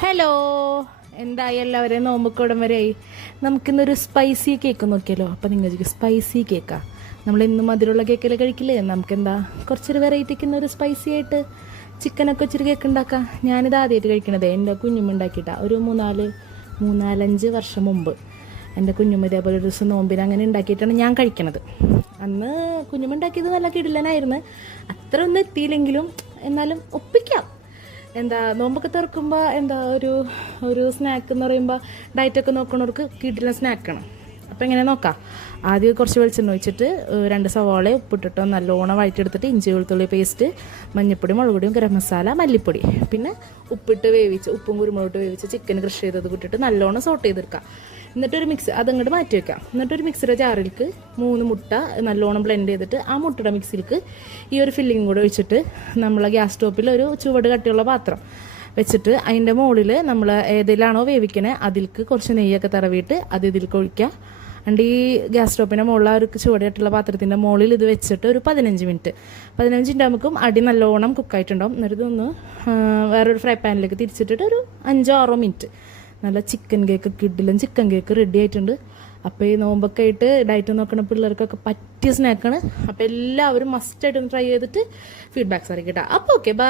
Hello, എന്തായി എല്ലാവരെയും നോമ്പൊക്കെ വരെയായി. നമുക്കിന്നൊരു സ്പൈസി കേക്ക് നോക്കിയാലോ. അപ്പം നിങ്ങൾക്ക് സ്പൈസി കേക്കാ, നമ്മൾ ഇന്നും മധുരമുള്ള കേക്കെല്ലാം കഴിക്കില്ലേ, നമുക്കെന്താ കുറച്ചൊരു വെറൈറ്റിക്ക് ഇന്നൊരു സ്പൈസി ആയിട്ട് ചിക്കനൊക്കെ വെച്ചൊരു കേക്ക് ഉണ്ടാക്കാം. ഞാനിത് ആദ്യമായിട്ട് കഴിക്കണത് എൻ്റെ കുഞ്ഞുമ്മ ഉണ്ടാക്കിയിട്ടാണ്. ഒരു മൂന്നാലഞ്ച് വർഷം മുമ്പ് എൻ്റെ കുഞ്ഞുമ്മ ഇതേപോലെ ഒരു ദിവസം നോമ്പിന് അങ്ങനെ ഉണ്ടാക്കിയിട്ടാണ് ഞാൻ കഴിക്കണത്. അന്ന് കുഞ്ഞുമ്മ ഉണ്ടാക്കിയത് നല്ല കിടിലനായിരുന്നു. അത്ര ഒന്നും എത്തിയില്ലെങ്കിലും എന്നാലും ഒപ്പിക്കാം. നോമ്പൊക്കെ തുറക്കുമ്പോൾ ഒരു സ്നാക്ക് എന്ന് പറയുമ്പോൾ ഡയറ്റൊക്കെ നോക്കണവർക്ക് കിടിലൻ സ്നാക്കാണ്. അപ്പോൾ എങ്ങനെ നോക്കാം. ആദ്യം കുറച്ച് വെളിച്ചെണ്ണ ഒഴിച്ചിട്ട് 2 സവാള ഉപ്പിട്ടിട്ടോ നല്ലോണം വഴറ്റിയെടുത്തിട്ട് ഇഞ്ചി വെളുത്തുള്ളി പേസ്റ്റ്, മഞ്ഞൾപ്പൊടി, മുളക് പൊടിയും, ഗരം മസാല, മല്ലിപ്പൊടി, പിന്നെ ഉപ്പും കുരുമുളകിട്ട് വേവിച്ച് ചിക്കൻ ക്രഷ് ചെയ്തത് കൂട്ടിയിട്ട് നല്ലോണം സോട്ട് ചെയ്തെടുക്കുക. എന്നിട്ടൊരു അതങ്ങോട്ട് മാറ്റി വെക്കാം. എന്നിട്ടൊരു മിക്സിയുടെ ജാറിലേക്ക് 3 മുട്ട നല്ലോണം ബ്ലെൻഡ് ചെയ്തിട്ട് ആ മുട്ടയുടെ മിക്സിയിലേക്ക് ഈ ഒരു ഫില്ലിങ് കൂടെ ഒഴിച്ചിട്ട് നമ്മളെ ഗ്യാസ് സ്റ്റോപ്പിൽ ഒരു ചുവട് കട്ടിയുള്ള പാത്രം വെച്ചിട്ട് അതിൻ്റെ മുകളിൽ നമ്മൾ ഏതിലാണോ വേവിക്കണേ അതിലേക്ക് കുറച്ച് നെയ്യൊക്കെ തടവിയിട്ട് അത് ഇതിലേക്ക് ഒഴിക്കുക. അണ്ട് ഈ ഗ്യാസ് സ്റ്റോപ്പിൻ്റെ മുകളിൽ ഒരു ചുവടായിട്ടുള്ള പാത്രത്തിൻ്റെ മുകളിൽ ഇത് വെച്ചിട്ട് ഒരു 15 മിനിറ്റ് ആകുമ്പോഴേക്കും അടി നല്ലോണം കുക്കായിട്ടുണ്ടാവും. എന്നിട്ട് ഇതൊന്ന് വേറൊരു ഫ്രൈ പാനിലേക്ക് തിരിച്ചിട്ടിട്ട് ഒരു 5-6 മിനിറ്റ് നല്ല ചിക്കൻ കേക്ക് റെഡി ആയിട്ടുണ്ട്. അപ്പോൾ ഈ നോമ്പൊക്കെ ആയിട്ട് ഡയറ്റ് നോക്കുന്ന പിള്ളേർക്കൊക്കെ പറ്റിയ സ്നാക്കാണ്. അപ്പോൾ എല്ലാവരും മസ്റ്റായിട്ടൊന്ന് ട്രൈ ചെയ്തിട്ട് ഫീഡ്ബാക്ക്സ് അറിയിക്കട്ടെ. അപ്പോൾ ഓക്കെ, ബൈ.